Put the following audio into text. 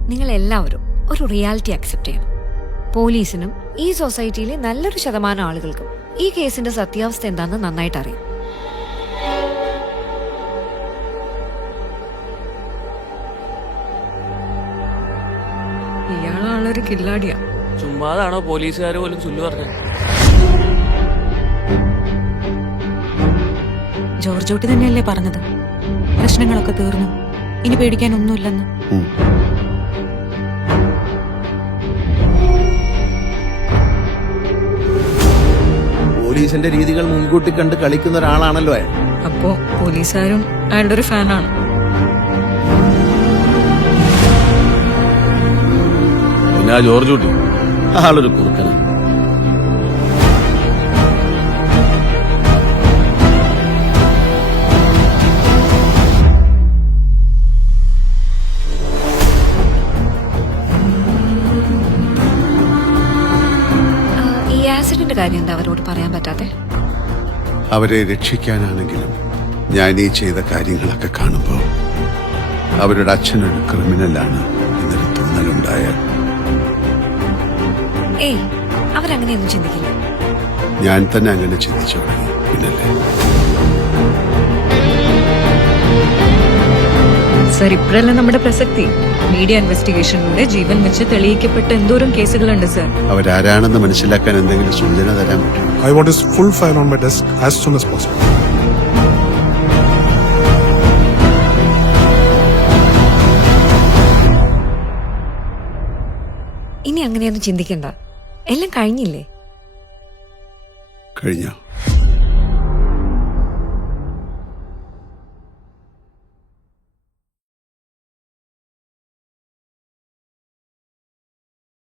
നിങ്ങൾ എല്ലാവരും ഒരു റിയാലിറ്റി അക്സെപ്റ്റ് ചെയ്യണം. പോലീസിനും ഈ സൊസൈറ്റിയിലെ നല്ലൊരു ശതമാനം ആളുകൾക്കും ഈ കേസിന്റെ സത്യാവസ്ഥ എന്താണെന്ന് നന്നായിട്ട് അറിയാം. ഇയാളാളൊരു കില്ലാടിയാ. ചുമ്മാതാണോ പോലീസുകാർ പോലും ചൊല്ലു പറഞ്ഞത്? ജോർജോട്ടി തന്നെയല്ലേ പറഞ്ഞത് പ്രശ്നങ്ങളൊക്കെ തീർന്നു, ഇനി പേടിക്കാനൊന്നുമില്ലെന്ന്. പോലീസിന്റെ രീതികൾ മുൻകൂട്ടി കണ്ട് കളിക്കുന്ന ഒരാളാണല്ലോ അയാൾ. അപ്പോ പോലീസുകാരും അയാളുടെ ഒരു ഫാനാണ്. പിന്നെ ആ ജോർജ് കുട്ടി ആളൊരു കുറുക്കനാണ്. ഈ ആക്സിഡന്റ് കാര്യം എന്താ അവരോട് പറയാൻ പറ്റാത്തെ? അവരെ രക്ഷിക്കാനാണെങ്കിലും ഞാൻ ഈ ചെയ്ത കാര്യങ്ങളൊക്കെ കാണുമ്പോൾ അവരുടെ അച്ഛനൊരു ക്രിമിനലാണ് എന്നൊരു തോന്നലുണ്ടായാൽ ഏയ്, അവരങ്ങനെയൊന്നും ചിന്തിക്കില്ല. ഞാൻ തന്നെ അങ്ങനെ ചിന്തിച്ചു തുടങ്ങി. പിന്നല്ലേ സർ, ഇപ്പോഴല്ല നമ്മുടെ പ്രസക്തി. മീഡിയ ഇൻവെസ്റ്റിഗേഷനിലൂടെ ജീവൻ വെച്ച് തെളിയിക്കപ്പെട്ട എന്തോരം കേസുകളുണ്ട് സർ. അവരാരാണെന്ന് മനസ്സിലാക്കാൻ എന്തെങ്കിലും സൂചന തരാൻ പറ്റും? I want his full file on my desk as soon as possible. ഇനി അങ്ങനെയൊന്നും ചിന്തിക്കണ്ട, എല്ലാം കഴിഞ്ഞില്ലേ? കഴിഞ്ഞോ?